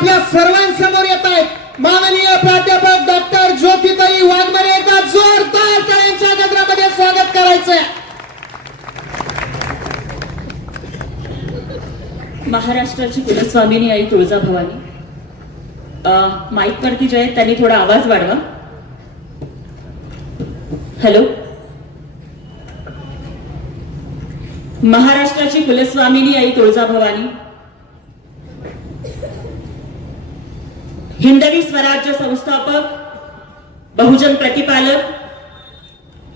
आपल्या सर्वांसमोर येत आहेत माननीय प्राध्यापक डॉक्टर ज्योतिताई वाघमारे यांचा जोरदार टाळ्यांच्या गजरामध्ये स्वागत करायचंय. महाराष्ट्राची कुलस्वामिनी आई तुळजाभवानी. माईक वरती जे आहेत त्यांनी थोडा आवाज वाढवा. हॅलो. महाराष्ट्राची कुलस्वामिनी आई तुळजाभवानी, हिंदवी स्वराज्य संस्थापक, बहुजन प्रतिपालक,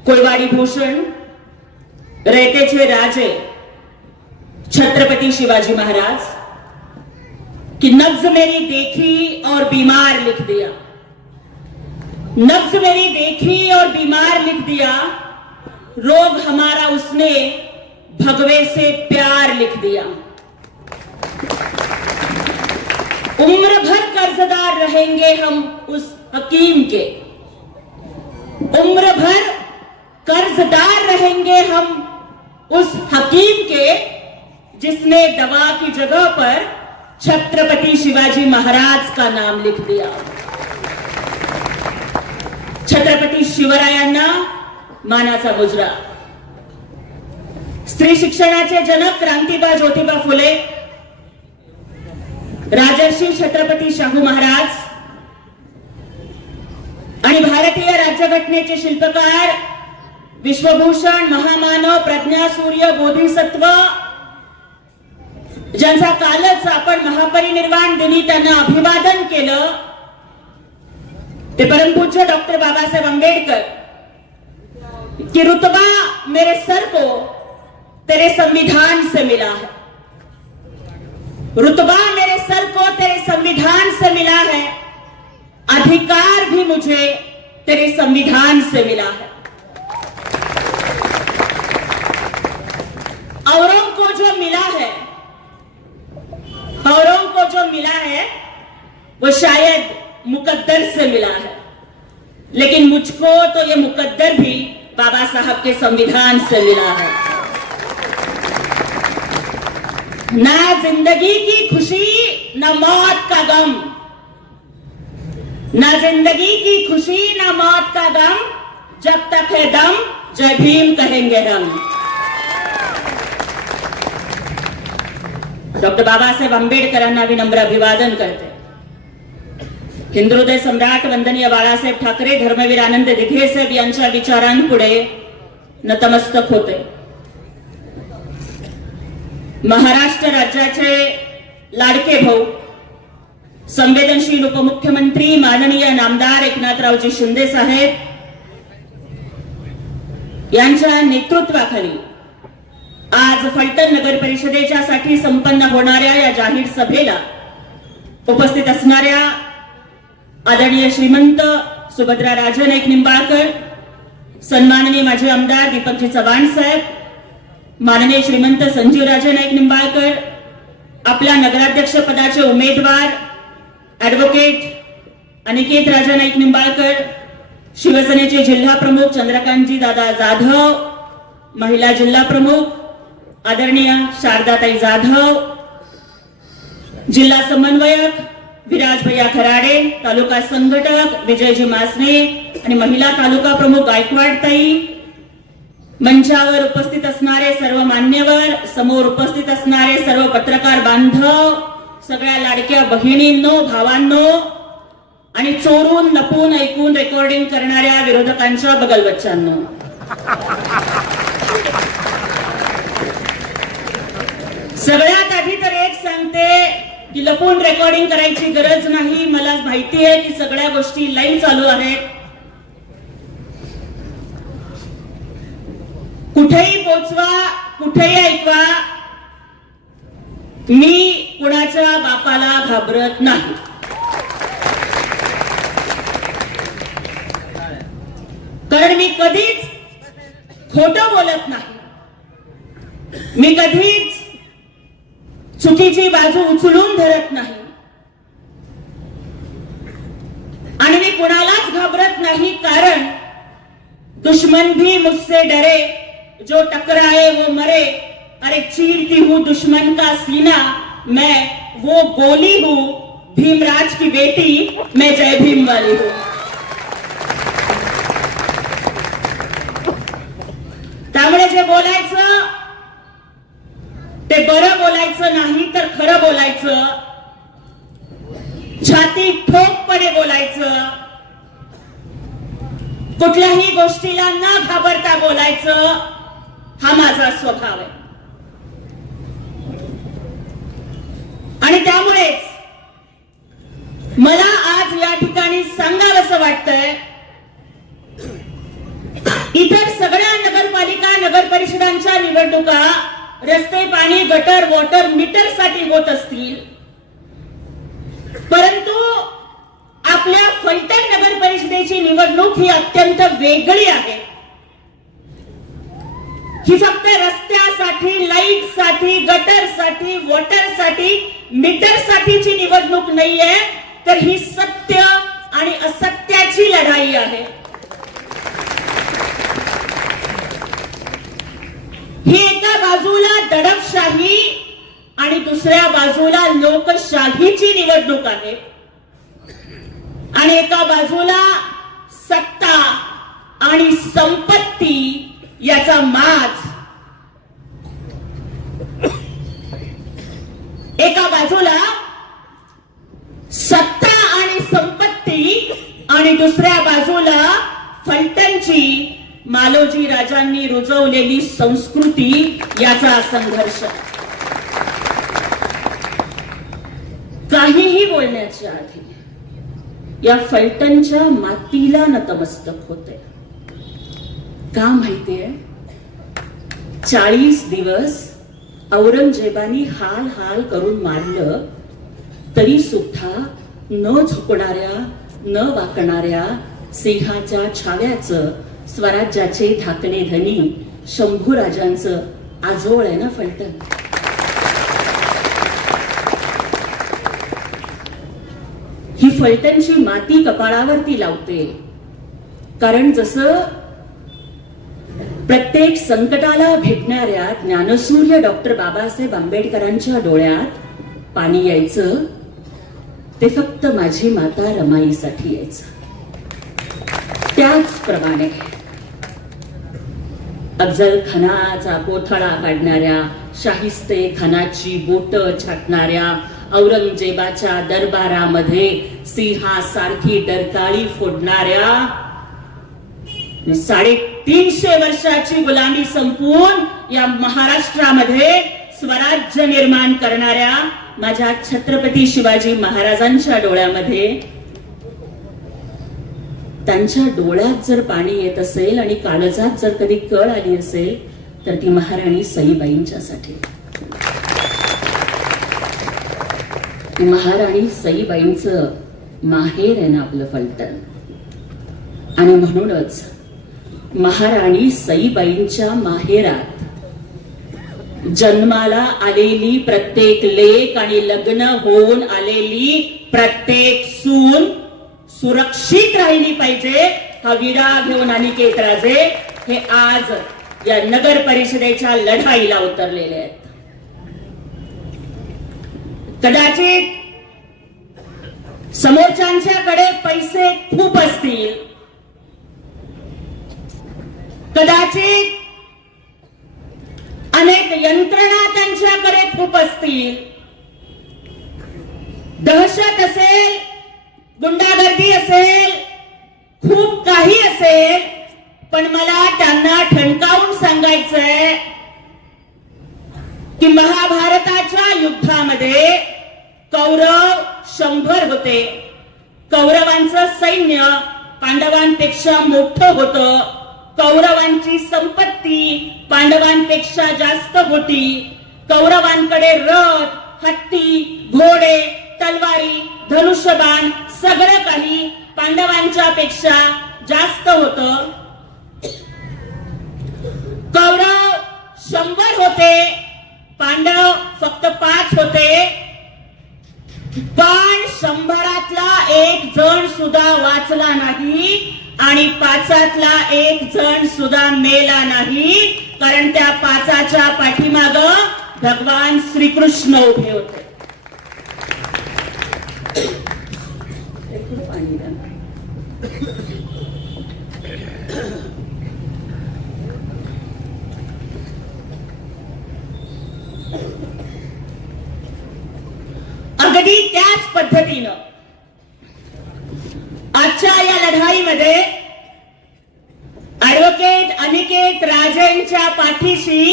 कोळवाडी भूषण, रयतेचे राजे छत्रपति शिवाजी महाराज कि नब्ज मेरी देखी और बीमार लिख दिया, नब्ज मेरी देखी और बीमार लिख दिया, रोग हमारा उसने भगवे से प्यार लिख दिया. उम्र भर कर्जदार रहेंगे हम उस हकीम के, उम्र भर कर्जदार रहेंगे हम उस हकीम के जिसने दवा की जगह पर छत्रपति शिवाजी महाराज का नाम लिख दिया. छत्रपति शिवरायांना मानाचा मुजरा. स्त्री शिक्षणाचे जनक क्रांतिबा ज्योतिबा फुले, राजर्षी छत्रपती शाहू महाराज आणि भारतीय राज्यघटनेचे शिल्पकार विश्वभूषण महामानव प्रज्ञासूर्य बोधिसत्व ज्यांचा कालच आपण महापरिनिर्वाण दिनी त्यांना अभिवादन केलं, ते परमपूज्य डॉक्टर बाबासाहेब आंबेडकर कि रुतबा मेरे सर को तेरे संविधान से मिला है, रुतबा मेरे सर को तेरे संविधान से मिला है, अधिकार भी मुझे तेरे संविधान से मिला है. औरों को जो मिला है, औरों को जो मिला है वो शायद मुकद्दर से मिला है, लेकिन मुझको तो ये मुकद्दर भी बाबा साहब के संविधान से मिला है. ना जिंदगी की खुशी न मौत का गम, ना जिंदगी की खुशी न मौत का गम, जब तक है दम जय भीम कहेंगे हम. डॉक्टर बाबासाहेब आंबेडकरांना विनम्र अभिवादन करते. हिंदुहृदय सम्राट वंदनीय बाळासाहेब ठाकरे, धर्मवीर आनंद दिघे साहेब यांच्या विचारांपुढे नतमस्तक होते. महाराष्ट्र राज्याचे लाडके भाऊ, संवेदनशील उपमुख्यमंत्री माननीय नामदार एकनाथरावजी शिंदे साहेब यांच्या नेतृत्वाखाली आज फलटण नगर परिषदेच्या साठी संपन्न होणाऱ्या या जाहीर सभेला उपस्थित असणाऱ्या आदरणीय श्रीमंत सुभद्रा राजे नाईक निंबाळकर, सन्माननीय माजी आमदार दीपकजी चव्हाण साहेब, माननीय श्रीमंत संजीव राजे नाईक निंबाळकर, आपल्या नगराध्यक्ष पदाचे उमेदवार ऍडव्होकेट अनिकेत राजा नाईक निंबाळकर, शिवसेनेचे जिल्हा प्रमुख चंद्रकांतजी दादा जाधव, महिला जिल्हा प्रमुख आदरणीय शारदाताई जाधव, जिल्हा समन्वयक विराज भैया खराडे, तालुका संघटक विजयजी मासने आणि महिला तालुका प्रमुख गायकवाडताई, मंचावर उपस्थित असणारे सर्व मान्यवर, समोर उपस्थित असणारे सर्व पत्रकार बांधव, सगळ्या लाडक्या बहिणींनो, भावांनो आणि चोरून लपून ऐकून रेकॉर्डिंग करणाऱ्या विरोधकांच्या बगलबच्चांनो, सगळ्यात आधी तर एक सांगते की लपून रेकॉर्डिंग करायची गरज नाही. मला माहिती आहे की सगळ्या गोष्टी लाईव्ह चालू आहेत. कुठेही पोचवा, कुठेही ऐकवा, मी कुणाच्या बापाला घाबरत नाही. कारण मी कधीच खोटं बोलत नाही, मी कधीच चुकीची बाजू उचलून धरत नाही आणि मी कुणालाच घाबरत नाही. कारण दुश्मन भी मुझसे डरे, जो टकराए वो मरे, अरे चीरती हूं दुश्मन का सीना, मैं वो गोली हूं भीमराज की बेटी मैं जय भीम वाली हूं. त्यामुळे जे बोलायचं ते बरं बोलायचं नाही तर खरं बोलायचं, छाती ठोकपणे बोलायचं, कुठल्याही गोष्टीला न घाबरता बोलायचं, हा माझा स्वभाव आहे. आणि त्यामुळेच मला आज या ठिकाणी सांगावंसं वाटतंय, इतर सगळ्या नगरपालिका नगर परिषदांच्या निवडणुका रस्ते, पाणी, गटर, वॉटर मीटर साठी होत असतील, परंतु आपल्या फलटण नगर परिषदेची निवडणूक ही अत्यंत वेगळी आहे. ही फक्त रस्त्यासाठी, लाईटसाठी, गटरसाठी, वॉटरसाठी, मीटरसाठीची निवडणूक नाहीये, तर ही सत्य आणि असत्याची लढाई आहे. ही एका बाजूला दडपशाही आणि दुसऱ्या बाजूला लोकशाहीची निवडणूक आहे. आणि एका बाजूला सत्ता आणि संपत्ती याचा माज, एका बाजूला सत्ता आणि संपत्ती आणि दुसऱ्या बाजूला फलटणची मालोजी राजांनी रुजवलेली संस्कृती याचा संघर्ष. काहीही बोलण्याच्या आधी या फलटणच्या मातीला नतमस्तक होते. का माहितीये, 40 दिवस औरंगजेबानी हाल हाल करून मारलं तरी सुद्धा न झुकणाऱ्या न वाकणाऱ्या सिंहाच्या छाव्याचं स्वराज्याचे धाकणे धनी शंभूराजांचं आजोळ आहे ना फलटण. ही फलटणची माती कपाळावरती लावते, कारण जसं प्रत्येक संकटाला भेटणाऱ्या ज्ञानसूर्य डॉक्टर बाबासाहेब आंबेडकरांच्या डोळ्यात पाणी यायचं, ते फक्त माझी माता रमाईसाठी यायचं. त्याचप्रमाणे अफजल खानाचा कोथळा काढणाऱ्या, शाहिस्ते खानाची बोट छाटणाऱ्या, औरंगजेबाच्या दरबारामध्ये सिंहासारखी डरकाळी फोडणाऱ्या, 350 वर्षाची गुलामी संपवून या महाराष्ट्रामध्ये स्वराज्य निर्माण करणाऱ्या माझ्या छत्रपती शिवाजी महाराजांच्या डोळ्यामध्ये, त्यांच्या डोळ्यात जर पाणी येत असेल आणि काळजात जर कधी कळ आली असेल तर ती महाराणी सईबाईंच्यासाठी. महाराणी सईबाईंचं माहेर आहे ना आपलं फलटण. आणि म्हणूनच महाराणी सईबाईंच्या माहेरात जन्माला आलेली प्रत्येक लेक आणि लग्न होऊन आलेली प्रत्येक सून सुरक्षित राहिली पाहिजे, हा विडा घेऊन अनिकेत राजे हे आज या नगर परिषदेच्या लढाईला उतरलेले आहेत. कदाचित समोरच्यांच्याकडे पैसे खूप असतील, कदाचित अनेक यंत्रणा त्यांच्याकडे खूप असतील, दहशत असेल, गुंडागर्दी असेल, खूप काही असेल, पण मला त्यांना ठणकावून सांगायचंय की महाभारताच्या युद्धामध्ये कौरव 100 होते. कौरवांचं सैन्य पांडवांपेक्षा मोठं होतं. कौरवांची संपत्ती पांडवांपेक्षा जास्त होती. कौरवांकडे रथ, हत्ती, घोडे, तलवारी, धनुष्यबाण सगळं काही पांडवांच्या पेक्षा जास्त होतं. कौरव 100 होते, पांडव फक्त 5 होते. पण 100तला एक जण सुद्धा वाचला नाही आणि 5तला एक जण सुद्धा मेला नाही, कारण त्या 5च्या पाठीमाग भगवान श्रीकृष्ण उभे होते. थोडं पाणी द्या. अगदी त्याच पद्धतीनं आजच्या या लढाईमध्ये ऍडव्होकेट अनिकेत राजेंच्या पाठीशी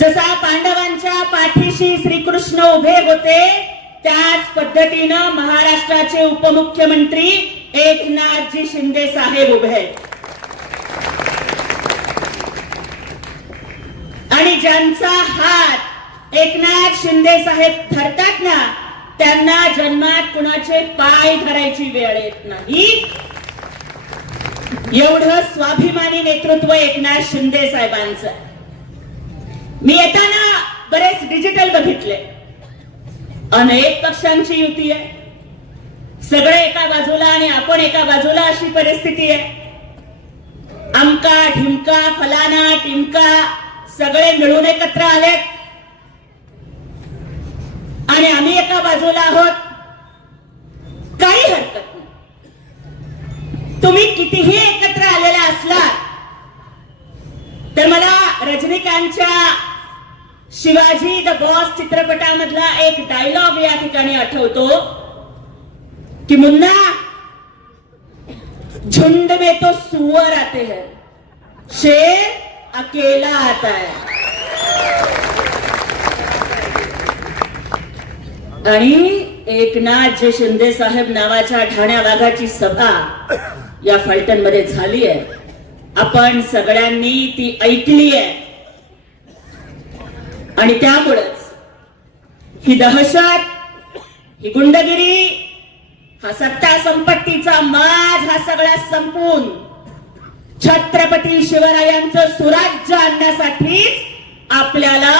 जसा पांडवांच्या पाठीशी श्रीकृष्ण उभे होते त्याच पद्धतीनं महाराष्ट्राचे उपमुख्यमंत्री एकनाथजी शिंदे साहेब उभे आहेत. आणि ज्यांचा हात एकनाथ शिंदे साहेब धरतात ना त्यांना जन्मात कुणाचे पाय धरायची वेळ येत नाही. एवढं स्वाभिमानी नेतृत्व एकनाथ शिंदे साहेबांचं. मी येताना बरेच डिजिटल बघितले. अनेक पक्षांची युती आहे, सगळे एका बाजूला आणि आपण एका बाजूला अशी परिस्थिती आहे. आमका ढिमका फलाना टिमका सगळे मिळून एकत्र आले आणि आम्ही एका बाजूला आहोत. काही हरकत नाही, तुम्ही कितीही एकत्र आलेला असला तर मला रजनीकांतच्या शिवाजी द बॉस चित्रपटामधला एक डायलॉग या ठिकाणी आठवतो की मुन्ना, झुंड में तो सुअर आते हैं, शेर अकेला आता है. आणि एकनाथ जे शिंदे साहेब नावाच्या ठाण्या वाघाची सभा या फलटण मध्ये झाली आहे. आपण सगळ्यांनी ती ऐकली आहे आणि त्यामुळेच ही दहशत, ही गुंडगिरी, हा सत्ता संपत्तीचा माज हा सगळा संपून छत्रपती शिवरायांचं सुराज्य आणण्यासाठीच आपल्याला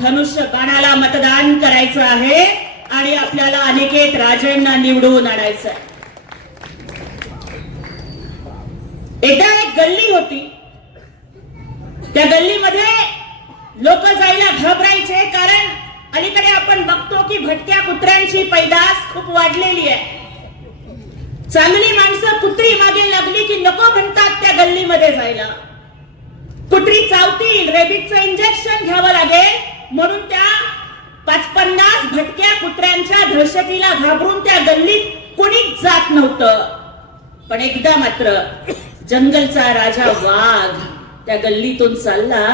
धनुष्यबाणाला मतदान करायचं आहे आणि आपल्याला अनिकेत राजेंना निवडून आणायचं आहे. एकदा एक गल्ली होती, त्या गल्लीमध्ये लोक जायला घाबरायचे कारण अलीकडे आपण बघतो की भटक्या कुत्र्यांची पैदास खूप वाढलेली आहे. चांगली माणसं कुत्री मागे लागली की नको म्हणतात त्या गल्लीमध्ये जायला. कुत्री चावतील, रेबीजचं इंजेक्शन घ्यावं लागेल म्हणून त्या 50 भटक्या कुत्र्यांच्या दहशतीला घाबरून त्या गल्लीत कोणीच जात नव्हतं. पण एकदा मात्र जंगलचा राजा वाघ त्या गल्लीतून चालला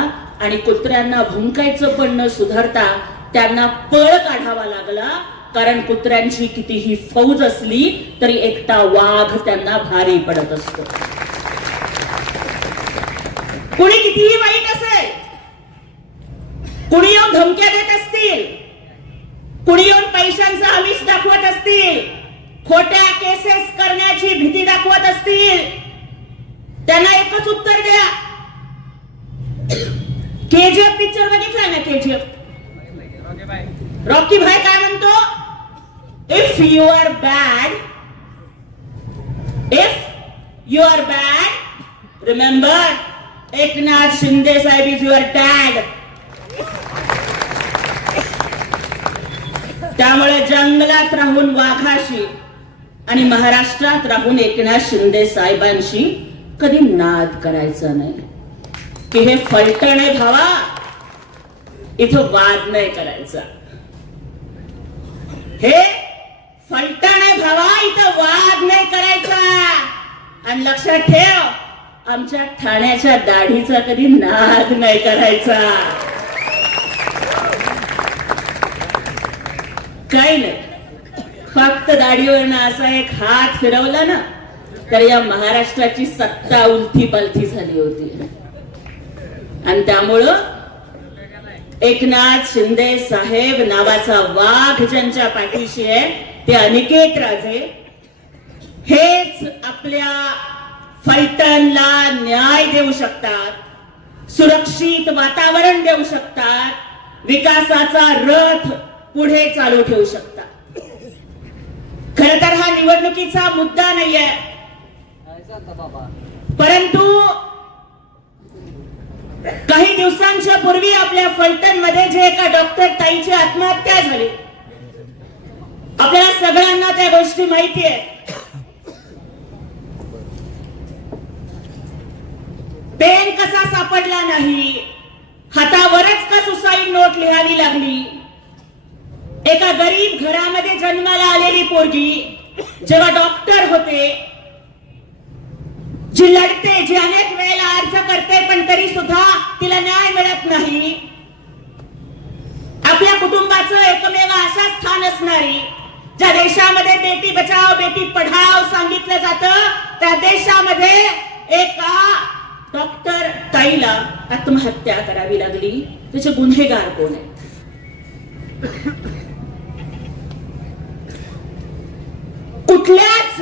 आणि कुत्र्यांना भुंकायचं पण न सुधारता त्यांना पळ काढावा लागला. कारण कुत्र्यांची कितीही फौज असली तरी एकटा वाघ त्यांना भारी पडत असतो. कुणी कितीही वाईट असेल, कुणी येऊन धमक्या देत असतील, कुणी येऊन पैशांचा आमिष दाखवत असतील, खोट्या केसेस करण्याची भीती दाखवत असतील, त्यांना एकच उत्तर द्या. केजीएफ पिक्चर बघितला ना? केजीएफ रॉकी भाई काय म्हणतो? If you are bad, remember Eknath Shinde साहेब इज युअर डॅड. त्यामुळे जंगलात राहून वाघाशी आणि महाराष्ट्रात राहून एकनाथ शिंदे साहेबांशी कधी नाद करायचा नाही. की हे फलटण आहे भावा, इथं वाद नाही करायचा. हे फलटण आहे भावा, इथं वाद नाही करायचा. आणि लक्षात ठेव, आमच्या ठाण्याच्या दाढीचा कधी नाद नाही करायचा. काही नाही, फक्त दाढीवरनं असा एक हात फिरवला ना तर या महाराष्ट्राची सत्ता उलथी पालथी झाली होती. आणि त्यामुळं एकनाथ शिंदे साहेब नावाचा वाघ ज्यांच्या पाठीशी आहे ते अनिकेत राजे हेच आपल्या फलटणला न्याय देऊ शकतात, सुरक्षित वातावरण देऊ शकतात, विकासाचा रथ पुढे चालू ठेवू शकतात. खरं तर हा निवडणुकीचा मुद्दा नाहीये, परंतु काही दिवसांच्या पूर्वी आपल्या फलटण मध्ये जे एका डॉक्टर ताईची आत्महत्या झाली, आपल्याला सगळ्यांना त्या गोष्टी माहिती आहेत. पेन कसा सापडला नाही, हातावरच का सुसाईड नोट लिहावी लागली. एका गरीब घरामध्ये जन्माला आलेली पोरगी जेव्हा डॉक्टर होते, जी लढते, जी अनेक वेळेला अर्ज करते पण तरी सुद्धा तिला न्याय मिळत नाही. आपल्या कुटुंबाचं एकमेव आशा स्थान असणारी, ज्या देशामध्ये बेटी बचाव बेटी पढाव सांगितलं जातं, त्या देशामध्ये एका डॉक्टर ताईला आत्महत्या करावी लागली. त्याचे गुन्हेगार कोण आहेत? कुठल्याच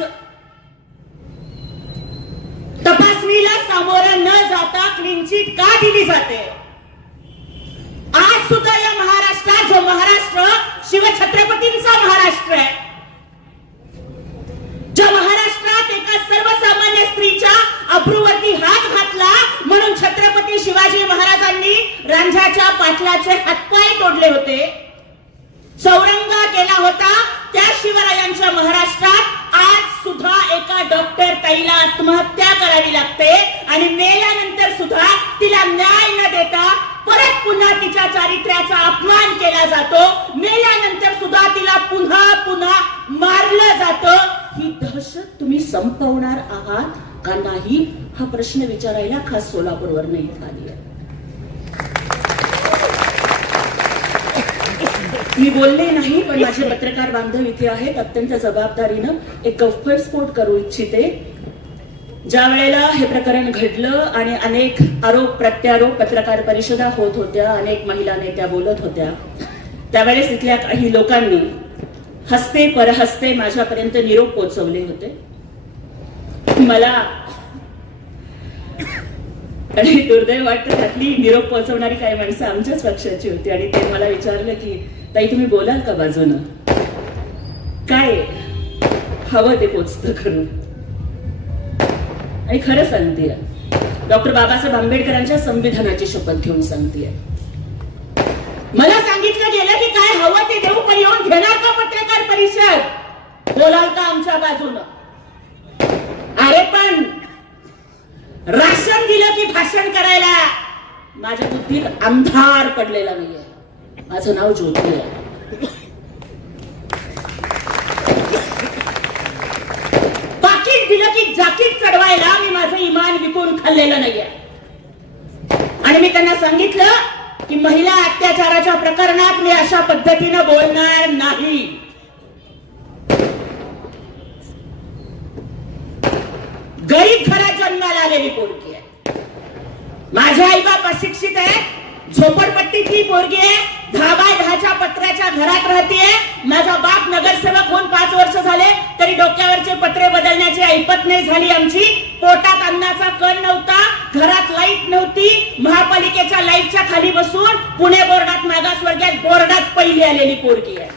तपासणीला सामोरं न जाता क्लीन चिट का दिली जाते? आज सुद्धा या महाराष्ट्रात, जो महाराष्ट्र शिवछत्रपतींचा महाराष्ट्र आहे, ज्या महाराष्ट्रात एका सर्वसामान्य स्त्रीच्या अब्रूवरती हात घातला म्हणून छत्रपती शिवाजी महाराजांनी रांझ्याच्या पाटलाचे हातपाय तोडले होते, चौरंग केला होता, त्या शिवरायांच्या महाराष्ट्रात आज सुद्धा एका डॉक्टर ताईला आत्महत्या करावी लागते आणि मेल्यानंतर सुद्धा तिला न्याय न देता परत पुन्हा तिच्या चारित्र्याचा अपमान केला जातो. मेल्यानंतर सुद्धा तिला पुन्हा पुन्हा मारलं जातं. ही दहशत तुम्ही संपवणार आहात का नाही, हा प्रश्न विचारायला खास सोलापूरवरून इथं आली आहे. मी बोलले नाही, पण माझे पत्रकार बांधव इथे आहेत. अत्यंत जबाबदारीनं एक गौप्यस्फोट करू इच्छिते. ज्या वेळेला हे प्रकरण घडलं आणि अनेक आरोप प्रत्यारोप पत्रकार परिषदा होत होत्या, अनेक महिला नेत्या बोलत होत्या, त्यावेळेस इथल्या काही लोकांनी हस्ते परहस्ते माझ्यापर्यंत निरोप पोहोचवले होते. मला आणि दुर्दैव वाटतं, त्यातली निरोप पोहोचवणारी काही माणसं आमच्याच पक्षाची होती आणि ते मला विचारलं की ताई तुम्ही बोलाल का बाजूनं, काय हवं ते पोचतं करून. आणि खरं सांगतेय, डॉक्टर बाबासाहेब आंबेडकरांच्या संविधानाची शपथ घेऊन सांगतेय. मला सांगितलं गेलं की काय हवं ते देऊ, पण येऊन घेणार का पत्रकार परिषद, बोलाल का आमच्या बाजूनं. अरे पण राशन दिलं की भाषण करायला माझ्या बुद्धीत अंधार पडलेला नाहीये. माझं नाव ज्योती आहे. पाकिट दिलं की जाकीट चढवायला मी माझं इमान विकून खाल्लेलं नाहीये. आणि मी त्यांना सांगितलं की महिला अत्याचाराच्या प्रकरणात मी अशा पद्धतीनं बोलणार नाही. गरीब घरात जन्माला आलेली पोरगी आहे. माझे आई बाप अशिक्षित आहे, झोपडपट्टीतली पोरगी आहे, 10x10च्या पत्र्याच्या घरात राहते. माझा बाप नगरसेवक होऊन 5 वर्ष झाले तरी डोक्यावरचे पत्रे बदलण्याची ऐपत नाही झाली आमची. पोटात अन्नाचा कण नव्हता, घरात लाईट नव्हती, महापालिकेच्या लाईटच्या खाली बसून पुणे बोर्डात मागासवर्गात बोर्डात पहिली आलेली पोरगी आहे.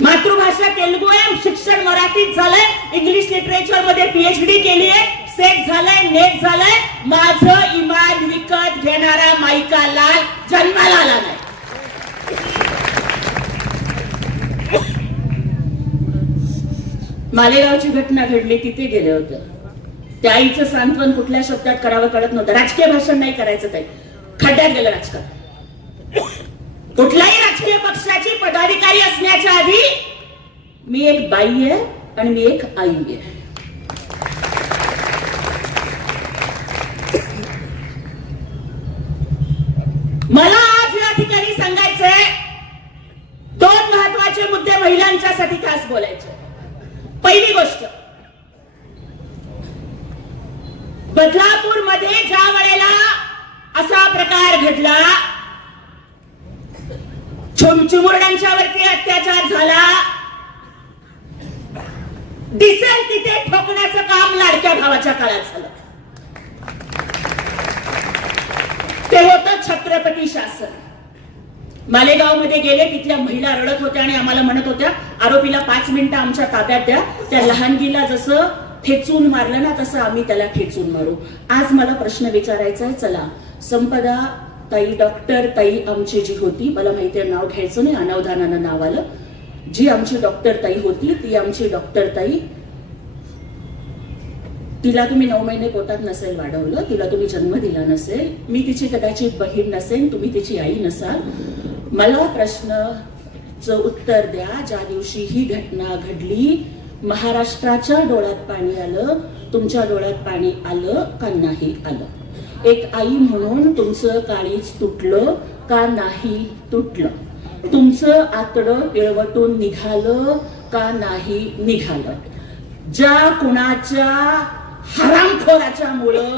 मातृभाषा तेलुगू आहे, शिक्षण मराठीत झालंय, इंग्लिश लिटरेचर मध्ये PhD केली आहे, सेट झालंय, नेट झालंय. माझं इमान विकत घेणारा माईका लाल जन्माला आला नाही. मालेगावची घटना घडली, तिथे गेले होते. त्या आईचं सांत्वन कुठल्या शब्दात करावं कळत नव्हतं. राजकीय भाषण नाही करायचं, ते खड्ड्यात गेलं राजकारण. कुठल्याही राजकीय पक्षाची पदाधिकारी असण्याच्या आधी मी एक बाई आहे आणि मी एक आई आहे. मला आज या ठिकाणी सांगायचंय, 2 महत्वाचे मुद्दे महिलांच्यासाठी खास बोलायचे. पहिली गोष्ट, बदलापूर मध्ये ज्या वेळेला असा प्रकार घडला, चिमुरड्यांच्यावरती अत्याचार झाला, दिसेल तिथे ठोकण्याचं काम लाडक्या भावाच्या काळात झालं. ते होतं छत्रपती शासन. मालेगाव मध्ये गेले, तिथल्या महिला रडत होत्या आणि आम्हाला म्हणत होत्या आरोपीला 5 मिनिटं आमच्या ताब्यात द्या. त्या लहानगीला जसं ठेचून मारलं ना तसं आम्ही त्याला ठेचून मारू. आज मला प्रश्न विचारायचा आहे, चला संपदा ताई डॉक्टर ताई आमची जी होती, मला माहिती आहे नाव घ्यायचं नाही, अनावधानानं नाव आलं, जी आमची डॉक्टर ताई होती ती आमची डॉक्टर ताई, तिला तुम्ही 9 महिने पोटात नसेल वाढवलं, तिला तुम्ही जन्म दिला नसेल, मी तिची कदाचित बहीण नसेल, तुम्ही तिची आई नसाल, मला प्रश्नाचं उत्तर द्या, ज्या दिवशी ही घटना घडली महाराष्ट्राच्या डोळ्यात पाणी आलं, तुमच्या डोळ्यात पाणी आलं का नाही आलं? एक आई म्हणून तुमचं काळीज तुटलं का नाही तुटलं? तुमचं आतडं पिळवटून निघालं का नाही निघालं? ज्या कुणाच्या हरामखोराच्या मुळे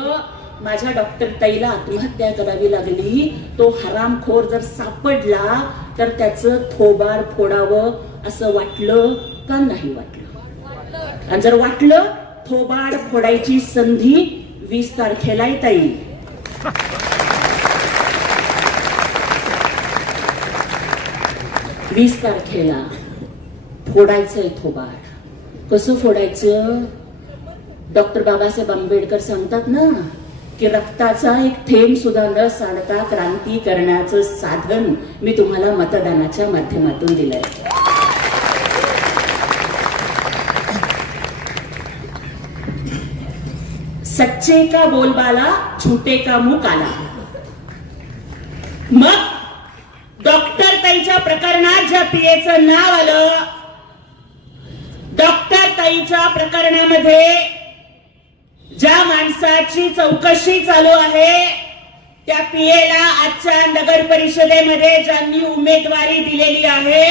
माझ्या डॉक्टर ताईला आत्महत्या करावी लागली, तो हरामखोर जर सापडला तर त्याचं थोबाड फोडावं असं वाटलं का नाही वाटलं? आणि जर वाटलं, थोबाड फोडायची संधी 20 तारखेला येता येईल. वीस तारखेला फोडायचंय थोबाड. कसं फोडायचं? डॉक्टर बाबासाहेब आंबेडकर सांगतात ना की रक्ताचा एक थेंब सुद्धा न सांडता क्रांती करण्याचं साधन मी तुम्हाला मतदानाच्या माध्यमातून दिलंय. सच्चे का बोलबाला, झूठे का मुंह काला. मग डॉक्टर ताईच्या प्रकरणात ज्या पीएचं नाव आलं, डॉक्टर ताईच्या प्रकरणामध्ये ज्या माणसाची चौकशी चालू आहे, त्या पीएला आजच्या नगर परिषदेमध्ये ज्यांनी उमेदवारी दिलेली आहे,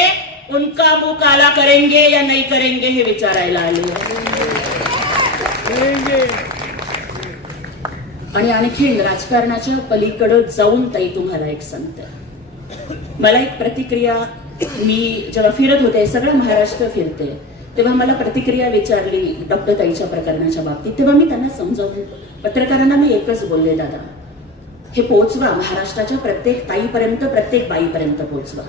उनका मुंह काला करेंगे या नहीं करेंगे हे विचारायला आले. आणि आणखी राजकारणाच्या पलीकडे जाऊन ताई तुम्हाला एक सांगते, मला एक प्रतिक्रिया, मी जेव्हा फिरत होते, सगळं महाराष्ट्र फिरते, तेव्हा मला प्रतिक्रिया विचारली डॉक्टर ताईच्या प्रकरणाच्या बाबतीत. तेव्हा मी त्यांना समजावून, पत्रकारांना मी एकच बोलले, दादा हे पोहोचवा महाराष्ट्राच्या प्रत्येक ताईपर्यंत, प्रत्येक बाईपर्यंत पोहोचवा.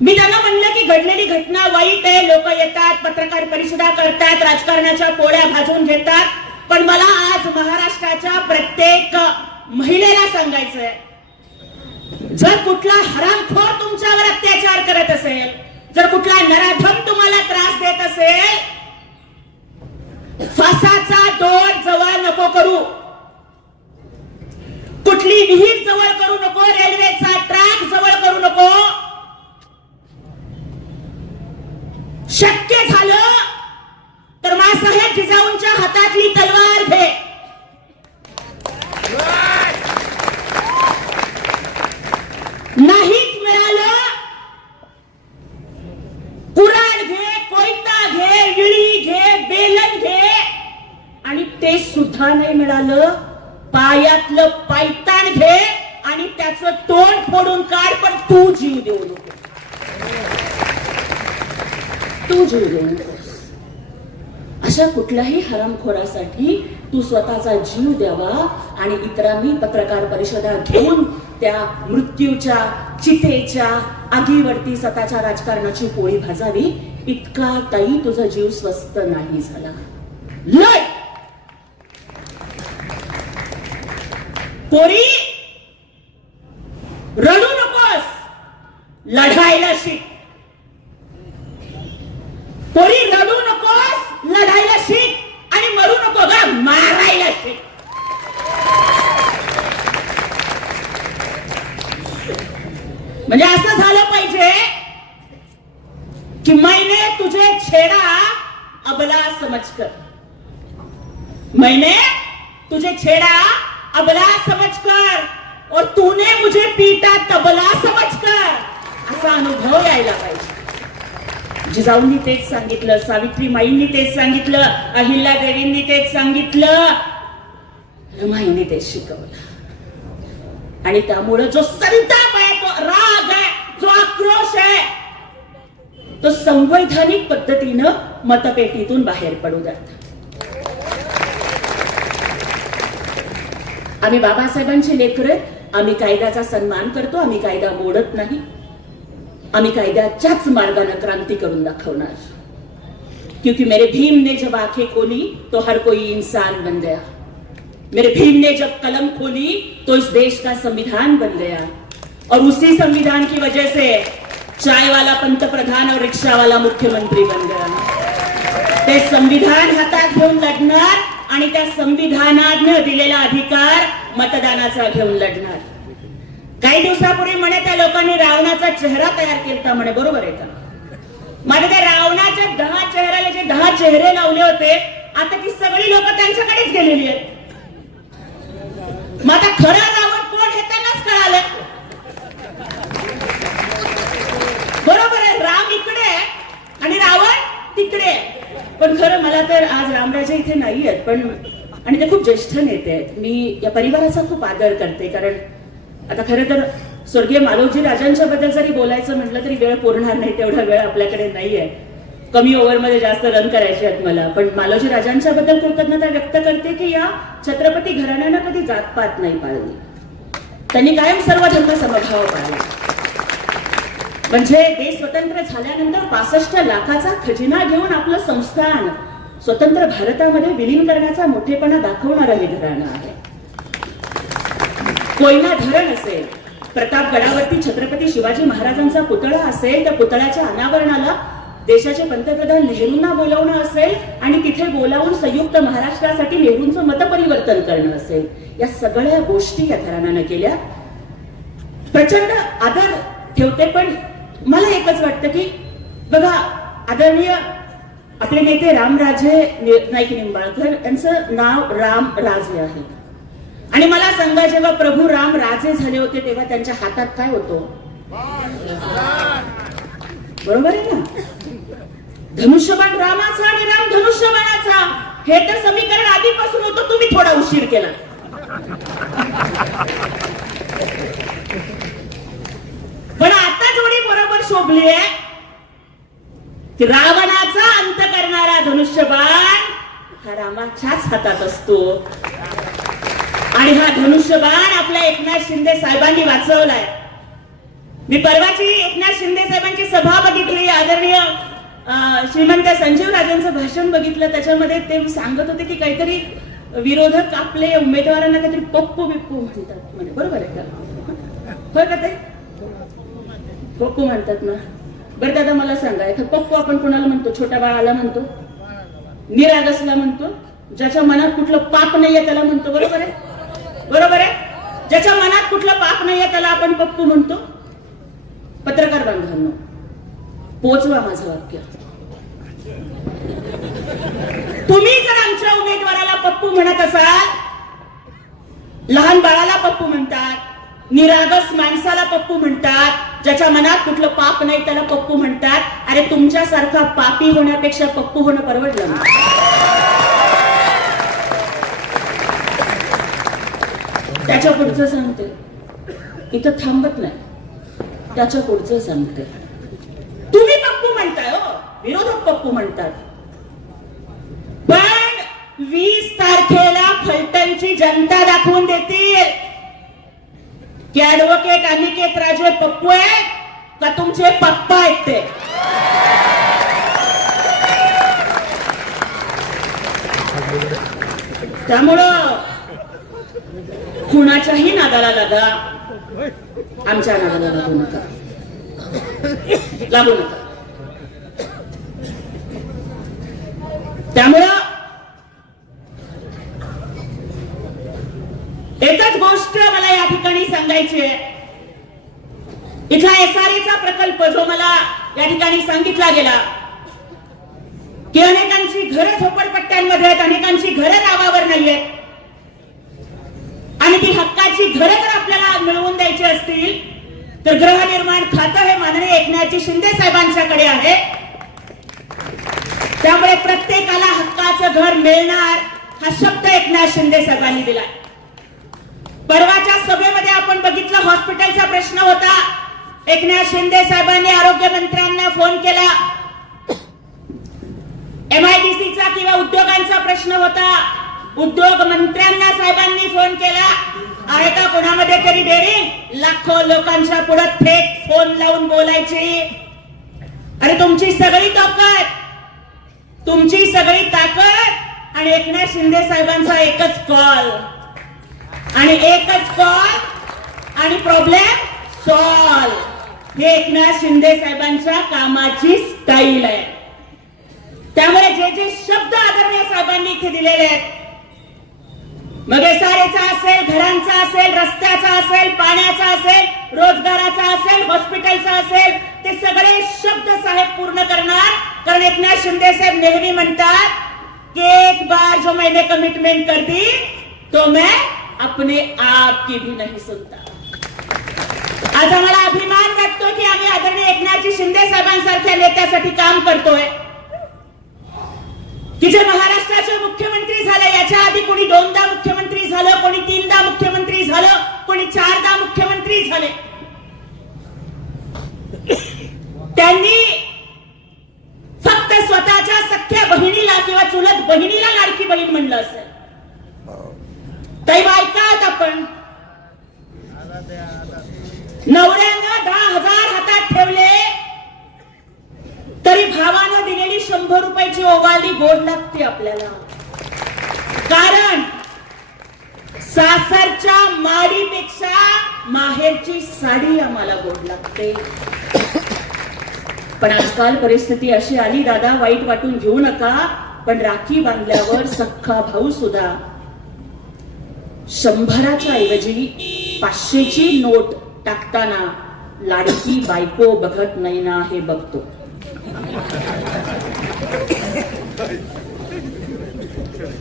मी त्यांना म्हणलं की घडलेली घटना वाईट आहे, लोक येतात, पत्रकार परिषदा करतात, राजकारणाच्या पोळ्या भाजून घेतात, पण मला आज महाराष्ट्राच्या प्रत्येक महिलेला सांगायचंय, जर कुठला हरामखोर तुमच्यावर अत्याचार करत असेल, जर कुठला नराधम तुम्हाला त्रास देत असेल, फासाचा दोर जवळ नको करू, कुठली विहीर जवळ करू नको, रेल्वेचा ट्रॅक जवळ करू नको. शक्य झालं तर मासाहेब जिजाऊंच्या हातातली तलवार घे, नाहीच मिळालं, कुऱ्हाड घे, कोयता घे, विळी घे, बेलन घे, आणि ते सुद्धा नाही मिळालं, पायातलं पायतान घे आणि त्याचं तोंड फोडून काढ, पण तू जीव देऊ नको, तू जीव देऊ नकोस. अशा कुठल्याही हरामखोरासाठी तू स्वतःचा जीव द्यावा आणि इतरांनी पत्रकार परिषदा घेऊन त्या मृत्यूच्या चितेच्या आगीवरती स्वतःच्या राजकारणाची पोळी भाजावी, इतका ताई तुझा जीव स्वस्त नाही झाला. लढ पोरी, रडू नकोस, लढायला शिक. पोरी रडू नकोस, लढायला शिक आणि मरू नको ग, मारायला शिक. म्हणजे असं झालं पाहिजे कि मैंने तुझे छेड़ा अबला समझकर, मैंने तुझे छेड़ा अबला समझकर और तूने मुझे पीटा तबला समझकर, असा अनुभव यायला पाहिजे. जिजाऊंनी तेच सांगितलं, सावित्रीमाईंनी तेच सांगितलं, अहिल्या देवींनी तेच सांगितलं, रमाईंनी तेच शिकवलं. आणि त्यामुळे जो संताप आहे, तो राग आहे, जो आक्रोश आहे, तो संवैधानिक पद्धतीनं मतपेटीतून बाहेर पडू द्यात. आम्ही बाबासाहेबांची लेकरं, आम्ही कायद्याचा सन्मान करतो, आम्ही कायदा मोडत नाही, आम्ही कायद्याच्याच मार्गाने क्रांती करून दाखवणार. क्योंकि मेरे भीम ने जब आंखें खोली तो हर कोई इंसान बन गया. मेरे भीम ने जब कलम खोली तो इस देश का संविधान बन गया और उसी संविधान की वजह से चाय वाला पंतप्रधान और रिक्षा वाला मुख्यमंत्री बन गया। ते संविधान हातात घेऊन लढणार आणि त्या संविधानाने दिलेला अधिकार मतदानाचा घेऊन लढणार। काही दिवसापूर्वी म्हणे त्या लोकांनी रावणाचा चेहरा तयार केला म्हणे, बरोबर आहे का? माझ्या त्या रावणाच्या 10 चेहऱ्याला जे 10 चेहरे लावले होते, आता ती सगळी लोक त्यांच्याकडेच गेलेली आहेत। मग आता खरा रावण कोण हे त्यांनाच कळालं, बरोबर आहे? राम इकडे आहे आणि रावण तिकडे आहे। पण खरं मला तर आज रामराजे इथे नाही आहेत, पण आणि ते खूप ज्येष्ठ नेते आहेत। मी या परिवाराचा खूप आदर करते, कारण आता खरं तर स्वर्गीय मालोजी राजांच्या बद्दल जरी बोलायचं म्हटलं तरी वेळ पुरणार नाही, तेवढा वेळ आपल्याकडे नाहीये। कमी ओव्हरमध्ये जास्त रन करायचे आहेत मला, पण मालोजी राजांच्या बद्दल कृतज्ञता व्यक्त करते की या छत्रपती घराण्यानं कधी जातपात नाही पाळली, त्यांनी कायम सर्व धर्म समभाव पाळला। म्हणजे देश स्वतंत्र झाल्यानंतर 65 लाखाचा खजिना घेऊन आपलं संस्थान स्वतंत्र भारतामध्ये विलीन करण्याचा मोठेपणा दाखवणारं हे घराणं आहे। कोयना धरण असेल, प्रतापगडावरती छत्रपती शिवाजी महाराजांचा पुतळा असेल, त्या पुतळ्याच्या अनावरणाला देशाचे पंतप्रधान नेहरूंना बोलावणं असेल आणि तिथे बोलावून संयुक्त महाराष्ट्रासाठी नेहरूंचं मतपरिवर्तन करणं असेल, या सगळ्या गोष्टी या घराण्यानं केल्या। प्रचंड आदर ठेवते, पण मला एकच वाटतं की बघा, आदरणीय आपले नेते रामराजे नाईक निंबाळकर यांचं नाव राम राजे आहे आणि मला सांगा, जेव्हा प्रभू राम राजे झाले होते तेव्हा त्यांच्या हातात काय होतं? बरोबर आहे ना? धनुष्यबाण रामाचा आणि राम धनुष्यबाणाचा, हे तर समीकरण आधीपासून होतं, तुम्ही थोडा उशीर केला। पण आता जोडी बरोबर शोभली आहे की रावणाचा अंत करणारा धनुष्यबाण हा रामाच्याच हातात असतो आणि हा धनुष्यबाण आपल्या एकनाथ शिंदे साहेबांनी वाचवलाय। मी परवाची एकनाथ शिंदे साहेबांची सभा बघितली, आदरणीय श्रीमंत संजीव राजांचं भाषण बघितलं, त्याच्यामध्ये ते सांगत होते की काहीतरी विरोधक आपले उमेदवारांना काहीतरी पप्पू बिप्पू म्हणतात म्हणे, बरोबर आहे का? होय का ते पप्पू म्हणतात ना? बरं दादा मला सांगा, इथं पप्पू आपण कोणाला म्हणतो? छोट्या बाळाला म्हणतो, निरागसला म्हणतो, ज्याच्या मनात कुठलं पाप नाहीये त्याला म्हणतो, बरोबर आहे? बरोबर आहे? ज्याच्या मनात कुठलं पाप नाहीये त्याला आपण पप्पू म्हणतो। पत्रकार बांधवांनो, पोचवा माझं वाक्य। तुम्ही जर आमच्या उमेदवाराला पप्पू म्हणत असाल, लहान बाळाला पप्पू म्हणतात, निरागस माणसाला पप्पू म्हणतात, ज्याच्या मनात कुठलं पाप नाही त्याला पप्पू म्हणतात, अरे तुमच्यासारखा पापी होण्यापेक्षा पप्पू होणं परवडलं ना? त्याच्या पुढचं सांगते, इथं थांबत नाही, त्याच्या पुढचं सांगते। तुम्ही पप्पू म्हणताय हो, विरोधक पप्पू म्हणतात, पण 20 तारखेला फलटणची जनता दाखवून देतील की ऍडव्होकेट अनिकेत राजे पप्पू आहे का तुमचे पप्पा आहेत ते। त्यामुळं कुणाच्याही नादाला लागा, आमच्या नादाला लागू नका, लागू नका। त्यामुळं एकच गोष्ट मला या ठिकाणी सांगायची आहे, इथला SRA चा प्रकल्प जो मला या ठिकाणी सांगितला गेला की अनेकांची घरं झोपडपट्ट्यांमध्ये आहेत, अनेकांची घरं नावावर नाहीयेत आणि ती हक्काची घरं जर आपल्याला मिळवून द्यायची असतील तर गृहनिर्माण खातं हे माननीय एकनाथ शिंदे साहेबांच्याकडे आहे। त्यामुळे प्रत्येकाला हक्काचं घर मिळणार हा शब्द एकनाथ शिंदे साहेबांनी दिलाय। परवाच्या सभेमध्ये आपण बघितलं, हॉस्पिटलचा प्रश्न होता, एकनाथ शिंदे साहेबांनी आरोग्य मंत्र्यांना फोन केला। MIDCचा किंवा उद्योगांचा प्रश्न होता, उद्योग मंत्र्यांना साहेबांनी फोन केला। आहे का कोणामध्ये तरी देरी? लाखो लोकांच्या पुढे थेट फोन लावून बोलायची। अरे तुमची सगळी ताकद आणि एकनाथ शिंदे साहेबांचा एकच कॉल, आणि एकच कॉल आणि प्रॉब्लेम सॉल्व. हे एकनाथ शिंदे साहेबांच्या कामाची स्टाईल आहे. त्यामुळे जे जे शब्द आदरणीय साहेबांनी इथे दिलेले आहेत, मग एसआरएचा असेल, घरांचा असेल, रस्त्याचा असेल, पाण्याचा असेल, रोजगाराचा असेल, हॉस्पिटलचा असेल, ते सगळे शब्द साहेब पूर्ण करणार. कारण एकनाथ शिंदे साहेब नेहमी म्हणतात कि एक बार जो मैंने कमिटमेंट कर दी तो मैं अपने आप की भी नहीं सुनता. आज आम्हाला अभिमान वाटतो की आम्ही आदरणीय एकनाथजी शिंदे साहेबांसारख्या नेत्यासाठी काम करतोय, की जे महाराष्ट्राचे मुख्यमंत्री झाले. याच्या आधी कोणी 2दा मुख्यमंत्री झालं, कोणी 3दा मुख्यमंत्री झालं, कोणी 4दा मुख्यमंत्री झाले. त्यांनी फक्त स्वतःच्या सख्या बहिणीला किंवा चुलत बहिणीला लाडकी बहीण म्हणलं असेल. ताई ऐकात आपण नवऱ्यानं 10,000 हातात ठेवले तरी भावानं दिलेली 100 रुपयाची ओवाळी गोड लागते आपल्याला. कारण सासरच्या माडीपेक्षा माहेरची साडी आम्हाला गोड लागते. पण आजकाल परिस्थिती अशी आली, दादा वाईट वाटून घेऊ नका, पण राखी बांधल्यावर सख्खा भाऊ सुद्धा 100च्या ऐवजी 500ची नोट टाकताना लाडकी बायको बघत नाही ना हे बघतो.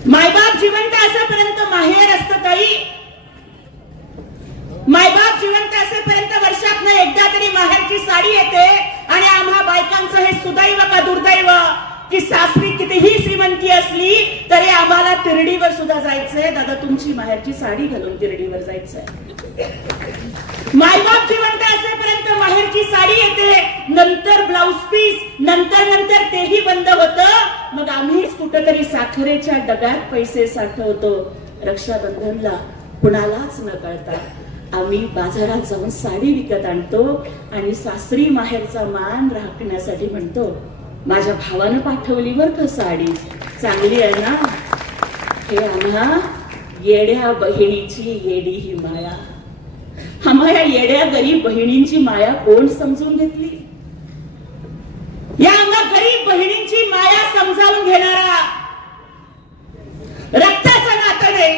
मायबाप जिवंत असेपर्यंत माहेर असतं ताई. मायबाप जिवंत असेपर्यंत वर्षातनं एकदा तरी माहेरची साडी येते. आणि आम्हा बायकांचं हे सुदैव का दुर्दैव की सासरी कितीही श्रीमंती असली तरी आम्हाला तिरडीवर सुद्धा जायचंय. दादा तुमची माहेरची साडी घालून तिरडीवर जायचंय. मायबाप जिवंत असेपर्यंत माहेरची साडी येते, नंतर ब्लाउज पीस, नंतर तेही बंद होतं. मग आम्हीच कुठेतरी साखरेच्या डब्यात पैसे साठवतो. रक्षाबंधनला कुणालाच न कळता आम्ही बाजारात जाऊन साडी विकत आणतो आणि सासरी माहेरचा मान राखण्यासाठी म्हणतो, माझ्या भावानं पाठवली बर का साडी, चांगली आहे ना. हे आम्हा येड्या बहिणीची येडी ही माया. आम्हाला येड्या गरीब बहिणींची माया कोण समजून घेतली? या आम्हा गरीब बहिणींची माया समजावून घेणारा रक्ताचं नातं नाही,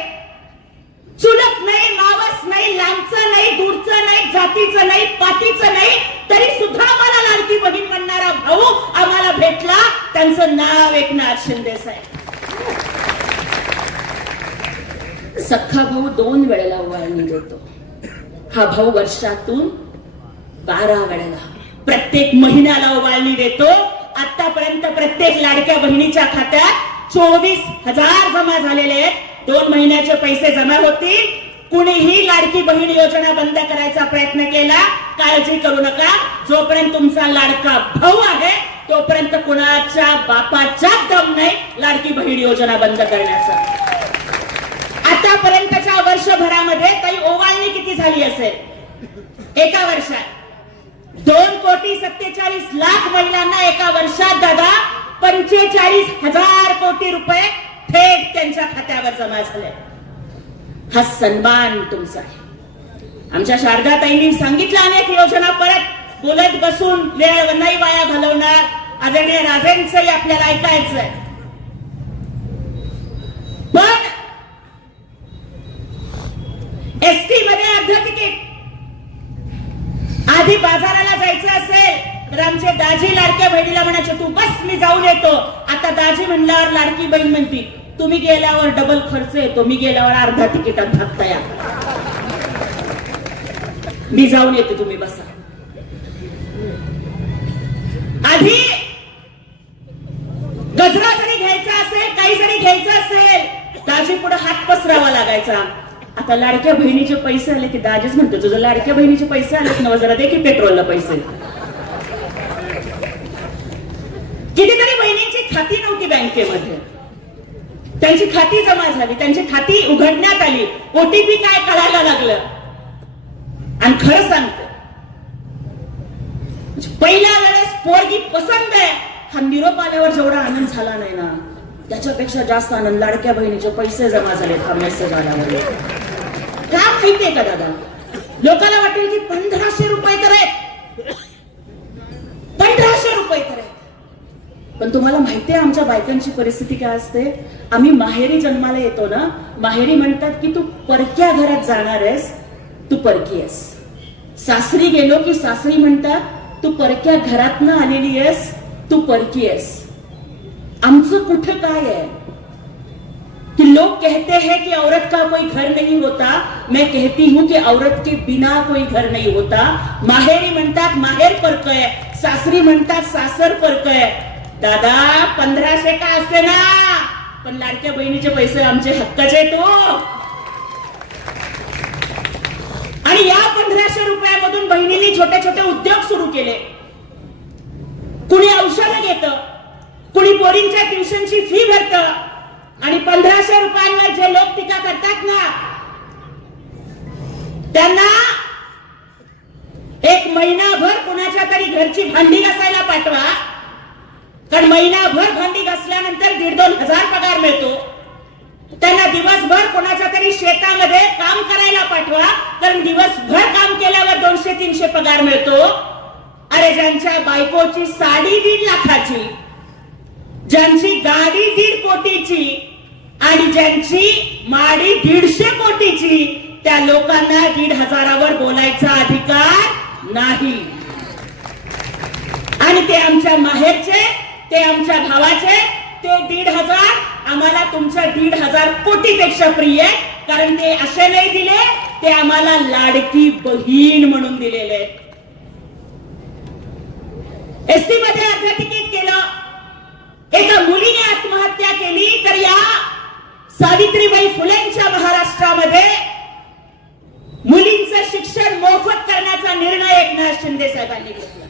चुलत नाही, मावस नाही, लांबचं नाही, दूरचं नाही, जातीचं नाही, पातीचं नाही, तरी सुद्धा आम्हाला लाडकी बहीण म्हणणारा भाऊ आम्हाला भेटला. त्यांचं नाव एकनाथ शिंदे साहेब. सख्खा भाऊ 2 वेळेला ओवाळणी देतो. हा भाऊ वर्षातून 12 वेळेला, प्रत्येक महिन्याला ओवाळणी देतो. आतापर्यंत प्रत्येक लाडक्या बहिणीच्या खात्यात 24,000 जमा झालेले आहेत. 2 महिन्याचे पैसे जमा होतील. कुणीही लाडकी बहीण योजना बंद करायचा प्रयत्न केला, काळजी करू नका. जोपर्यंत तुमचा लाडका भाऊ आहे तोपर्यंत कुणाच्या बापाच्या दम नाही लाडकी बहीण योजना बंद करण्याचा. आतापर्यंतच्या वर्षभरामध्ये काही ओवाळणी किती झाली असेल? एका वर्षात 2,47,00,000 महिलांना एका वर्षात दादा 45,000 कोटी रुपये थेट त्यांच्या खात्यावर जमा झाले. हा सन्मान तुमचा आहे. आमच्या शारदाताईंनी सांगितलं अनेक योजना, परत बोलत बसून वेळ नाही वाया घालवणार. आदरणीय राजेंचंही आपल्याला ऐकायचंय. पण एसटी मध्ये अर्ध तिकीट, आधी बाजाराला जायचं असेल तर आमचे दाजी लाडक्या बहिणीला म्हणायचे तू बस मी जाऊन येतो. आता दाजी म्हणल्यावर लाडकी बहीण म्हणती तुम्ही गेल्यावर डबल खर्च येतो, मी गेल्यावर अर्धा तिकीटात भागता या, मी जाऊन येते तुम्ही बसा. आधी गजरा जरी घ्यायचा असेल, काही जरी घ्यायचं असेल दाजी पुढे हात पसरावा लागायचा. आता लाडक्या बहिणीचे पैसे आले की दाजीच म्हणतो तुझं लाडक्या बहिणीचे पैसे आलेत ना जरा दे की पेट्रोलला पैसे. कितीतरी बहिणींची खाती नव्हती बँकेमध्ये, त्यांची खाती जमा झाली, त्यांची खाती उघडण्यात आली, ओटीपी काय कळायला लागलं. आणि खरं सांगतो पहिल्या वेळेस पोरगी पसंत आहे हा निरोप आल्यावर जेवढा आनंद झाला नाही ना त्याच्यापेक्षा जास्त आनंद लाडक्या बहिणीचे पैसे जमा झाले हा मेसेज आल्यावर. का माहितीये का दादा, लोकांना वाटेल की 1500 रुपये तर आहेत, 1500 रुपये तर आहेत. पण तुम्हाला माहितीये आमच्या बायकांची परिस्थिती काय असते? आम्ही माहेरी जन्माला येतो ना, माहेरी म्हणतात की तू परक्या घरात जाणार आहेस, तू परकी आहेस. सासरी गेलो की सासरी म्हणतात तू परक्या घरातनं आलेली आहेस, तू परकी आहेस. आमचं कुठं काय आहे कि लोग कहते हैं कि औरत का कोई घर नहीं होता, मैं कहती हूं कि औरत के बिना कोई घर नहीं होता. माहेरी म्हणतात माहेर परकय, सासरी म्हणतात सासर परकय. दादा 1500 का असते ना, पण लाडक्या बहिणीचे पैसे आमचे हक्काचे तो. आणि या 1500 रुपयामधून बहिणींनी छोटे छोटे उद्योग सुरू केले. कुणी औषधं घेतं, कुणी पोरींच्या ट्युशनची फी भरतं. आणि 1500 रुपयांवर जे लोक टीका करतात ना, त्यांना एक महिनाभर कुणाच्या तरी घरची भांडी घासायला पाठवा, कारण महिनाभर भांडी घासल्यानंतर 1,500-2,000 पगार मिळतो. त्यांना दिवसभर कोणाच्या तरी शेतामध्ये काम करायला पाठवा, कारण दिवसभर काम केल्यावर 200-300 पगार मिळतो. अरे ज्यांच्या बायकोची साडी 1.5 लाखाची, ज्यांची गाडी 1.5 कोटीची आणि ज्यांची माडी 150 कोटीची, त्या लोकांना 1,500वर बोलायचा अधिकार नाही. आणि ते आमच्या माहेरचे, ते आमच्या भावाचे, ते 1,500 आम्हाला तुमच्या 1,500 कोटीपेक्षा प्रिय आहे, कारण ते असे नाही दिले, ते आम्हाला लाडकी बहीण म्हणून दिलेले. एसटी मध्ये अर्ध तिकीट केलं, एका मुलीने आत्महत्या केली, तर या सावित्रीबाई फुलेंच्या महाराष्ट्रामध्ये मुलींचं शिक्षण मोफत करण्याचा निर्णय एकनाथ शिंदे साहेबांनी घेतला.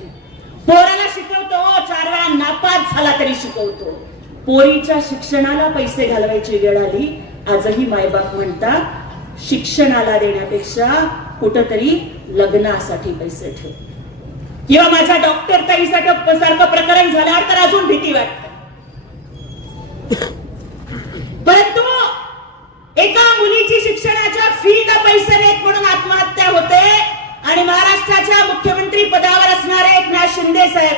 पोराला शिकवतो, 4 वेळा नापास झाला तरी शिकवतो. पोरीच्या शिक्षणाला पैसे घालवायची वेळ आली. आजही मायबाप म्हणतात शिक्षणाला देण्यापेक्षा कुठंतरी लग्नासाठी पैसे ठेव. किंवा माझ्या डॉक्टर ताईसारखं प्रकरण झाल्यावर तर अजून भीती वाटते. परंतु एका मुलीची शिक्षणाच्या फीला पैसे नाहीत म्हणून आत्महत्या होते, आणि महाराष्ट्राच्या मुख्यमंत्री पदावर असणारे एकनाथ शिंदे साहेब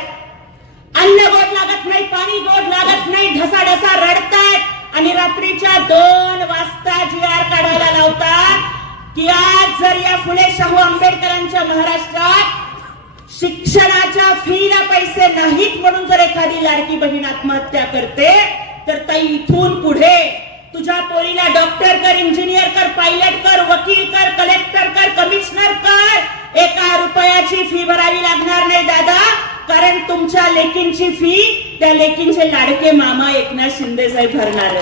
अन्न गोड लागत नाही, पाणी गोड लागत नाही, ढसाढसा रडतायत आणि रात्रीच्या 2 वाजता GR काढायला लावतात की आज जर या फुले शाहू आंबेडकरांच्या महाराष्ट्रात शिक्षणाच्या फीला पैसे नाहीत म्हणून जर एखादी लाडकी बहीण आत्महत्या करते, तर ताई इथून पुढे तुझ्या पोरीला डॉक्टर कर, इंजिनियर कर, पायलट कर, वकील कर, कलेक्टर कर, कमिशनर कर, 1 रुपयाची फी भरावी लागणार नाही दादा, कारण तुमच्या लेकींची फी त्या लेकींचे लाडके मामा एकनाथ शिंदे साहेब भरणार.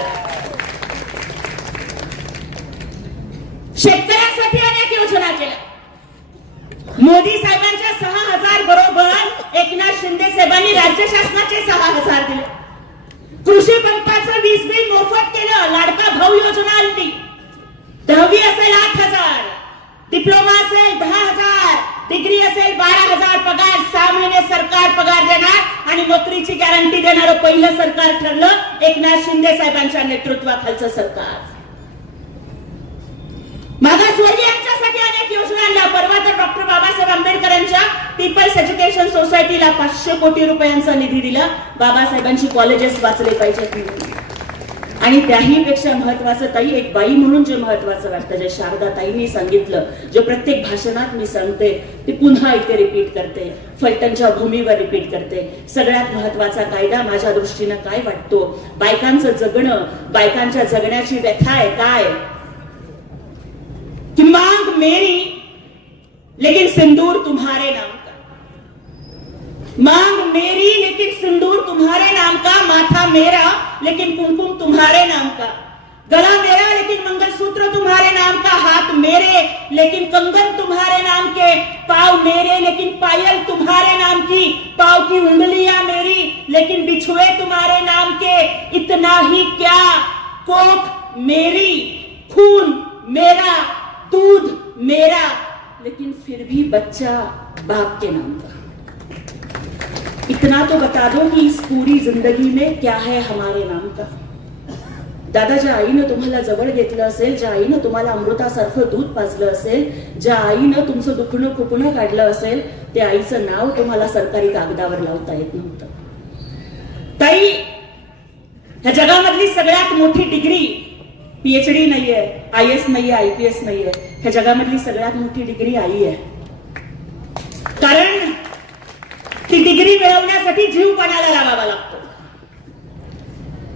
शेतकऱ्यांसाठी अनेक योजना केल्या. मोदी साहेबांच्या 6,000 बरोबर एकनाथ शिंदे साहेबांनी राज्य शासनाचे 6,000 दिले. कृषी पंपाचं 20 बिल मोफत केलं. लाडका भाऊ योजना आणली. 10वी असेल 8,000, डिप्लोमा असेल 10,000, डिग्री असेल 12,000 पगार. 6 महिने सरकार पगार देणार आणि नोकरीची गॅरंटी देणारं पहिलं सरकार ठरलं एकनाथ शिंदे साहेबांच्या नेतृत्वाखालचं सरकार. मागासवर्गीयांच्यासाठी अनेक योजना आणल्या. परवा तर डॉक्टर बाबासाहेब आंबेडकरांच्या पीपल्स एज्युकेशन सोसायटीला 500 कोटी रुपयांचा निधी दिला. बाबासाहेबांची कॉलेजेस वाचले पाहिजेत. आणि त्याही पेक्षा महत्वाचं ताई, एक बाई म्हणून जे महत्वाचं वाटतं, जे शारदा ताईंनी सांगितलं, जे प्रत्येक भाषणात मी सांगते, ते पुन्हा इथे रिपीट करते, फलटणच्या भूमीवर रिपीट करते. सगळ्यात महत्वाचा कायदा माझ्या दृष्टीनं काय वाटतो, बायकांचं जगणं, बायकांच्या जगण्याची व्यथा आहे काय कि मांग मेरी लेकिन सिंदूर तुम्हारे नाम का, मांग मेरी लेकिन सिंदूर तुम्हारे नाम का, माथा मेरा लेकिन कुमकुम तुम्हारे नाम का, गला मेरा लेकिन मंगलसूत्र तुम्हारे नाम का, हाथ मेरे लेकिन कंगन तुम्हारे नाम के, पाँव मेरे लेकिन पायल तुम्हारे नाम की, पाँव की उंगलियां मेरी लेकिन बिछुए तुम्हारे नाम के, इतना ही क्या, कोख मेरी, खून मेरा, दूध मेरा, लेकिन फिर भी बच्चा बाप के नाम का. इतना तो बता दो कि इस पूरी जिंदगी में क्या है हमारे नाम का. दादा, ज्या आईनं तुम्हाला जवळ घेतलं असेल, ज्या आईनं तुम्हाला अमृतासारखं दूध पाजलं असेल, ज्या आईनं तुमचं दुखणं खुपणं काढलं असेल, त्या आईचं नाव तुम्हाला सरकारी कागदावर लावता येत नव्हतं. ताई, ह्या जगामधली सगळ्यात मोठी डिग्री PhD नाहीये, IAS नाहीये, IPS नाहीये. ह्या जगामधली सगळ्यात मोठी डिग्री आई आहे. कारण ती डिग्री मिळवण्यासाठी जीव पणाला लावावा लागतो.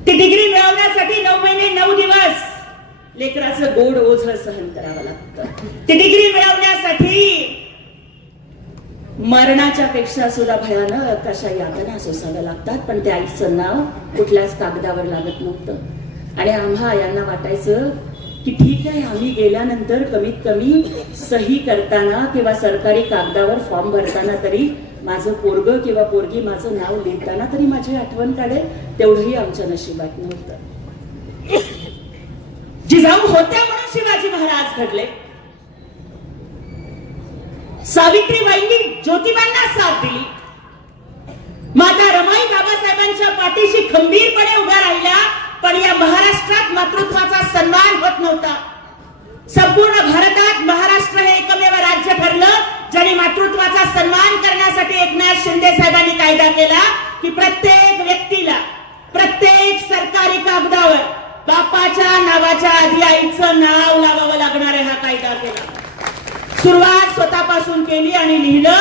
ती डिग्री मिळवण्यासाठी 9 महिने 9 दिवस लेकराचं गोड ओझं सहन करावं लागतं. ती डिग्री मिळवण्यासाठी मरणाच्या पेक्षा सुद्धा भयानक अशा यातना सोसाव्या लागतात. पण त्या आईचं नाव कुठल्याच कागदावर लागत नव्हतं. आणि आम्हा यांना वाटायचं की ठीक आहे, आम्ही गेल्यानंतर कमीत कमी सही करताना किंवा सरकारी कागदावर फॉर्म भरताना तरी माझं पोरग किंवा पोरगी माझं नाव लिहिताना तरी माझी आठवण काढेल. तेवढंही आमच्या नशिबात नव्हतं. जिजाऊ होत्या म्हणून शिवाजी महाराज घडले. सावित्रीबाईंनी ज्योतिबांना साथ दिली. माता रमाई बाबासाहेबांच्या पाठीशी खंबीरपणे उभ्या राहिल्या. पण या महाराष्ट्रात मातृत्वाचा सन्मान होत नव्हता. संपूर्ण भारतात महाराष्ट्र हे एकमेव राज्य ठरलं ज्याने मातृत्वाचा सन्मान करण्यासाठी एकनाथ शिंदे साहेबांनी कायदा केला की प्रत्येक व्यक्तीला प्रत्येक सरकारी कागदावर बापाच्या नावाच्या आधी आईचं नाव लावावं लागणार आहे. हा कायदा केला. सुरुवात स्वतःपासून केली आणि लिहिलं,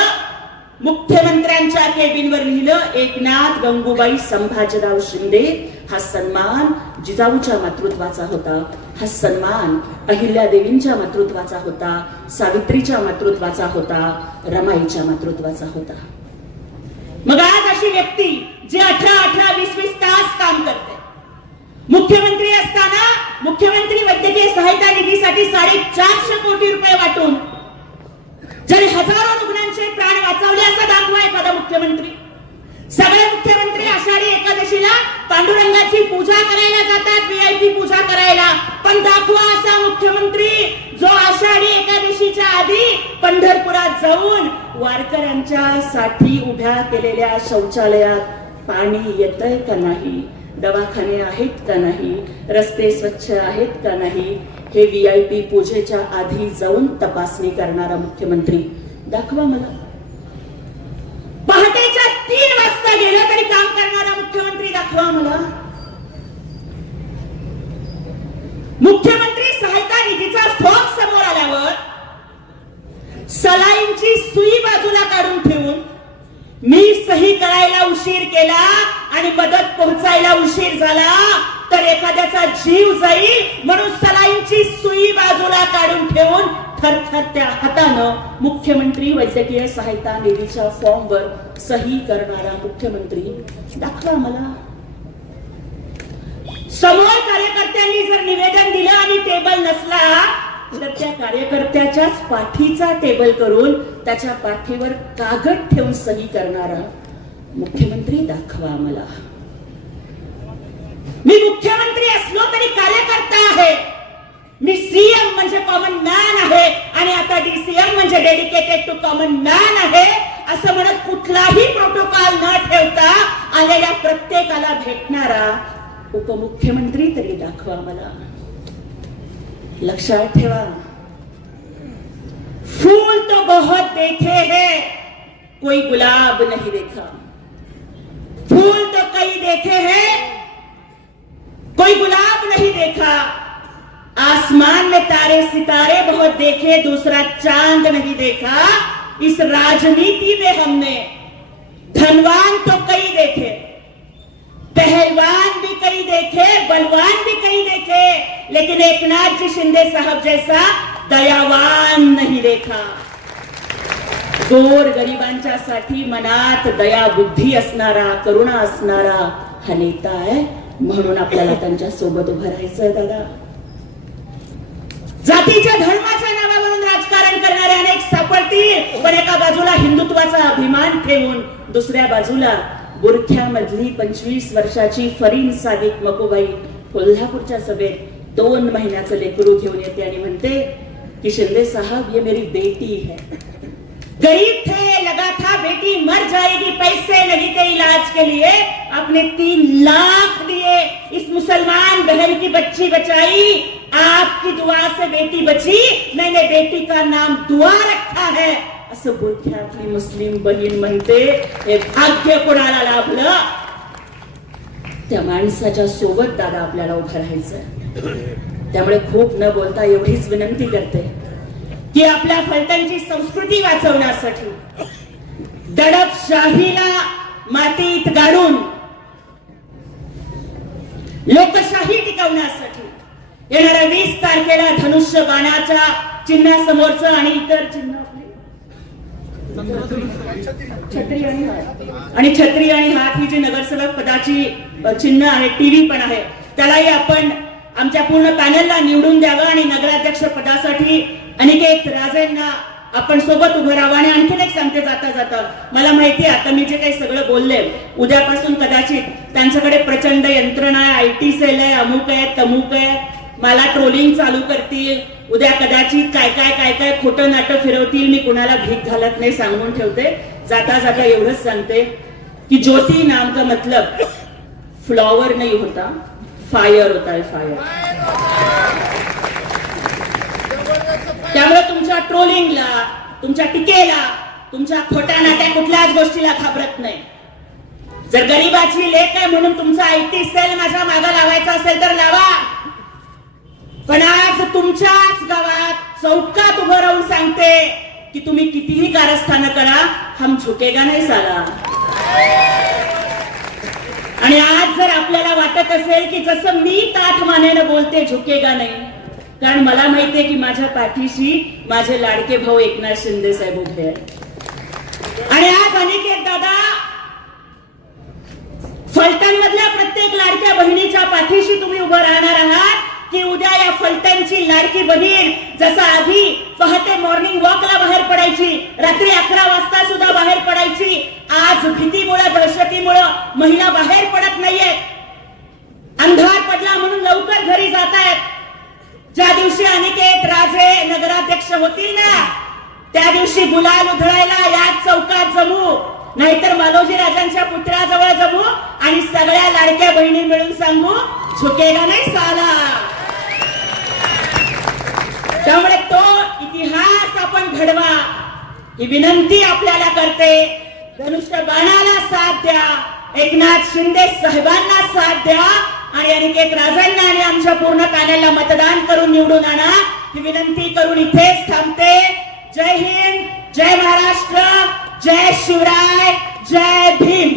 मुख्यमंत्र्यांच्या केबिनवर लिहिलं, एकनाथ गंगूबाई संभाजीराव शिंदे. हा सन्मान जिजाऊच्या मातृत्वाचा होता. हा सन्मान अहिल्यादेवींच्या मातृत्वाचा होता, सावित्रीच्या मातृत्वाचा होता, रमाईच्या मातृत्वाचा होता. मग आज अशी व्यक्ती जी 18-20 तास काम करते, मुख्यमंत्री असताना मुख्यमंत्री वैद्यकीय सहायता निधीसाठी 450 कोटी रुपये वाटून ज्याने हजारो रुग्णांचे प्राण वाचवले असं दाखवा एखादा मुख्यमंत्री. सगळे मुख्यमंत्री आषाढी एकादशीला पांडुरंगाची पूजा करायला जातात, VIP पूजा करायला. पण दाखवा असा मुख्यमंत्री जो आषाढी एकादशीच्या आधी पंढरपुरात जाऊन वारकऱ्यांच्या साठी उभ्या केलेल्या शौचालयात पाणी येतंय का नाही, दवाखाने आहेत का नाही, रस्ते स्वच्छ आहेत का नाही, हे VIP पूजेच्या आधी जाऊन तपासणी करणारा मुख्यमंत्री दाखवा मला. पहाटेच्या 3 वाजता गेलं तरी काम करणारा मुख्यमंत्री दाखवा मला. मुख्यमंत्री सहायता निधीचा फॉर्म समोर आल्यावर सलाईंची सुई बाजूला काढून ठेवून मी सही करायला उशीर केला आणि मदत पोहोचायला उशीर झाला तर एखाद्याचा जीव जाईल म्हणून सलाईंची सुई बाजूला काढून ठेवून थरथरत्या हातानं मुख्यमंत्री वैद्यकीय सहायता निधीच्या फॉर्मवर सही करणारा मुख्यमंत्री दाखवा मला. समोर कार्यकर्त्यांनी जर निवेदन दिलं आणि टेबल नसला तर त्या कार्यकर्त्याच्याच पाठीचा टेबल करून त्याच्या पाठीवर कागद ठेवून सही करणारा मुख्यमंत्री दाखवा मला. मी मुख्यमंत्री असलो तरी कार्यकर्ता आहे. मी CM म्हणजे कॉमन मॅन आहे आणि आता DCM म्हणजे डेडिकेटेड टू कॉमन मॅन आहे असं म्हणत कुठलाही प्रोटोकॉल न ठेवता आलेल्या प्रत्येकाला भेटणारा उपमुख्यमंत्री तरी दाखवा मला. लक्षात ठेवा, फूल तो बहुत देखे हैं, कोई गुलाब नहीं देखा. फूल तो कई देखे हैं, कोई गुलाब नहीं देखा. आसमान में तारे सितारे बहुत देखे, दूसरा चांद नहीं देखा. इस राजनीति में हमने धनवान तो कई देखे, पहलवान भी कई देखे, बलवान भी कई देखे, लेकिन एकनाथ जी शिंदे साहब जैसा दयावान नहीं देखा. गोर गरिबांच्या साठी मनात दया बुद्धी असणारा, करुणा असणारा हा नेता आहे. म्हणून आपल्याला त्यांच्या सोबत उभं राहायचंय. दादा, जातीच्या धर्माच्या नावावरून राजकारण करणारे अनेक सापडतील, पण एका बाजूला हिंदुत्वाचा अभिमान ठेवून दुसऱ्या बाजूला बुरख्यामधली 25 वर्षाची फरीन सादिक मकोबाई कोल्हापूरच्या सभेत 2 महिन्याचं लेकरू घेऊन येते आणि म्हणते की शिंदे साहब ये मेरी बेटी है. गरीब थे, लगा था बेटी मर जाएगी, पैसे नहीं थे इलाज के लिए, आपने 3 लाख दिए इस मुसलमान बहन की बच्ची बचाई, आपकी दुआ से बेटी बची, मैंने बेटी का नाम दुआ रखा है, असं बुरख्यातली मुस्लिम बहीण म्हणते. हे भाग्य कोणाला लाभलं? त्या माणसाच्या सोबत दादा आपल्याला उभं राहायचं. त्यामुळे खूप न बोलता एवढीच विनंती करते की आपल्या फलटणची संस्कृती वाचवण्यासाठी, दडपशाहीला मातीत गाडून लोकशाही टिकवण्यासाठी येणाऱ्या 20 तारखेला धनुष्य बाणाच्या चिन्हासमोरचं आणि इतर चिन्ह छत्री आणि हात ही जी नगरसेवक पदाची चिन्ह आहे, टीव्ही पण आहे, त्यालाही आपण आमच्या पूर्ण पॅनलला निवडून द्यावं आणि नगराध्यक्ष पदासाठी अनिकेत राजेंना आपण सोबत उभं राहावं. आणि आणखीन एक सांगते जाता जाता, मला माहिती आहे आता मी जे काही सगळं बोलले, उद्यापासून कदाचित त्यांच्याकडे प्रचंड यंत्रणा आहे, IT सेल आहे, अमुक आहे, तमुक आहे, मला ट्रोलिंग चालू करतील, उद्या कदाचित काय काय काय काय खोटं नाटक फिरवतील. मी कुणाला भीक घालत नाही, सांगून ठेवते. जाता जाता एवढंच सांगते की ज्योति नाम का मतलब फ्लॉवर नहीं होता, फायर होता है, फायर. त्यामुळे तुमच्या ट्रोलिंगला, तुमच्या टीकेला, तुमच्या खोट्या नाट्या कुठल्याच गोष्टीला घाबरत नाही. जर गरीबाची लेक आहे म्हणून तुमचा IT सेल माझ्या मागे लावायचा असेल तर लावा, पण आज तुमच्याच गावात चौकात उभं राहून सांगते की तुम्ही कितीही कारस्थानं करा, हम झुकेगा नाही साला. आणि आज जर आपल्याला वाटत असेल की जसं मी ताठ मानेनं बोलते झुकेगा नाही, कारण मला माहितीये की माझ्या पाठीशी माझे लाडके भाऊ एकनाथ शिंदे साहेब उभे आहेत. आणि आज अनिकेत दादा फलटण मधल्या प्रत्येक लाडक्या बहिणीच्या पाठीशी तुम्ही उभं राहणार आहात की उद्या या फलटणची लाडकी बहीण जसं आधी पहाटे मॉर्निंग वॉकला बाहेर पडायची, रात्री 11 वाजता सुद्धा बाहेर पडायची, आज भीतीमुळे, दहशतीमुळे महिला बाहेर पडत नाहीयेत, अंधार पडला म्हणून लवकर घरी जात आहेत. ज्या दिवशी अनिकेत राजे नगराध्यक्ष होतील ना, त्या दिवशी गुलाल उधळायला याच चौकात जमू, नाहीतर मालोजी राजांच्या पुतळ्याजवळ जमू आणि सगळ्या लाडक्या बहिणी मिळून सांगू झुकेगा नाही साला. त्यामुळे तो इतिहास आपण घडवा ही विनंती आपल्याला करते. धनुष्य बाणाला साथ द्या, एकनाथ शिंदे साहेबांना साथ द्या आणि अनिकेत राजांना आणि आमच्या पूर्ण पॅनलला मतदान करून निवडून आणा ही विनंती करून इथेच थांबते. जय हिंद, जय महाराष्ट्र, जय शिवराय, जय भीम.